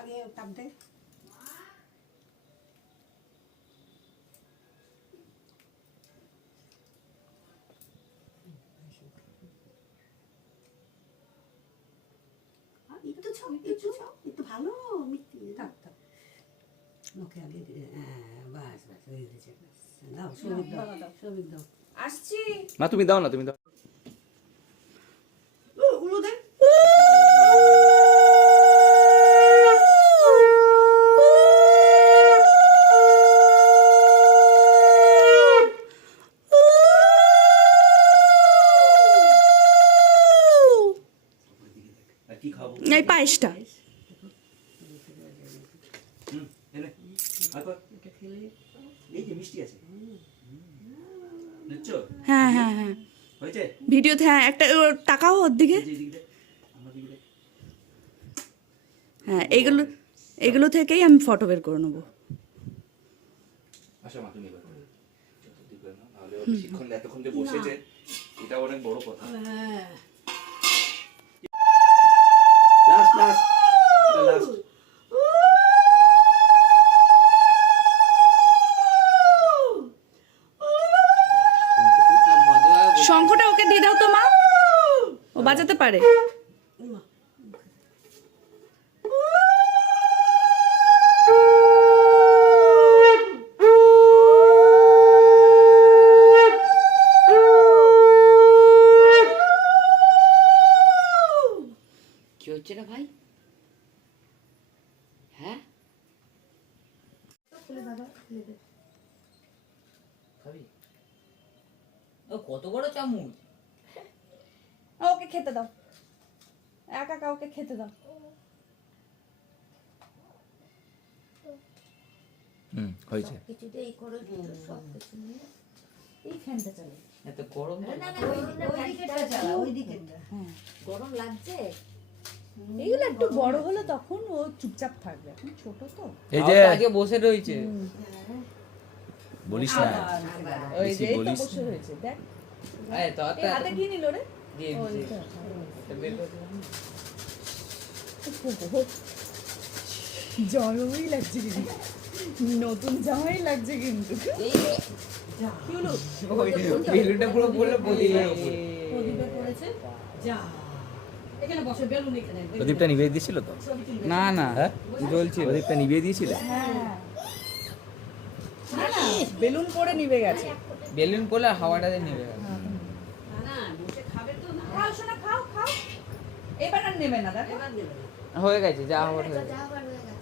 আগে তাপ দে। একটু ছাও, একটু ছাও, একটু ভালো মিষ্টি। থাক থাক, মুখে আগে বাস বাস হয়ে গেছে। দাও সৌভিক দাও, সৌভিক দাও। আসছি। মা তুমি দাও না, তুমি দাও। উলু দে। আর কি খাবো? এই পায়েসটা। এনে আবার এই যে মিষ্টি আছে, নিচ্ছ? হ্যাঁ হ্যাঁ হ্যাঁ, হয়েছে? ভিডিওতে হ্যাঁ একটা তাকাও ওর দিকে। এই যে দিকে আমার দিকে। হ্যাঁ এগুলো থেকেই আমি ফটো বের করে নেবো। আসো মা, তুমি এবার দিকে না, নাহলে ও বেশিক্ষণ এতক্ষণ যে বসেছে, এটা অনেক বড় কথা। Last last last. শঙ্খটা ওকে দিয়ে দাও তো মা, ও বাজাতে পারে। কি হচ্ছে না ভাই? হ্যাঁ খাবি? ও কত বড় চামচ? ওকে খেতে দাও, একা কাউকে খেতে দাও। হয়েছে। কিছুতেই করে সব কিছু নিয়ে এই ফ্যানটা চালাই। এত গরম তো? না ওই দিকেটা চালা, ওই দিকেটা। গরম লাগছে। এইগুলো একটু বড় হলে তখন ও চুপচাপ থাকবে, এখন ছোট তো। এই যে আগে বসে রয়েছে। বলিস না, ওই যে এই তো বলিস বসে রয়েছে দেখ। আরে তো এই হাতে কি নিল রে? দিয়ে ওই দিয়েছে। তো। এটা বের করে দিলাম। জন্মই লাগছে কিন্তু, নতুন জামাই লাগছে কিন্তু। কি হলো? ওই বেলুনটা পুরো বললে বলি প্রদীপে করেছে যা। এখানে বসে বেলুন এখানে। প্রদীপটা নিভিয়ে দিয়েছিল তো? না না হ্যাঁ জ্বলছিল। প্রদীপটা নিভিয়ে দিয়েছিল? হ্যাঁ না না, বেলুন পরে নিভে গেছে। বেলুন পড়লে হাওয়াটাতে নেবে গেল। না বসে খাবে তো না। খাও শোনা, খাও খাও। এবার আর নেবে না দাদা। এবার নেবে না। হয়ে গেছে, যা হওয়ার হয়ে গেছে। যা হবার হয়ে গেছে।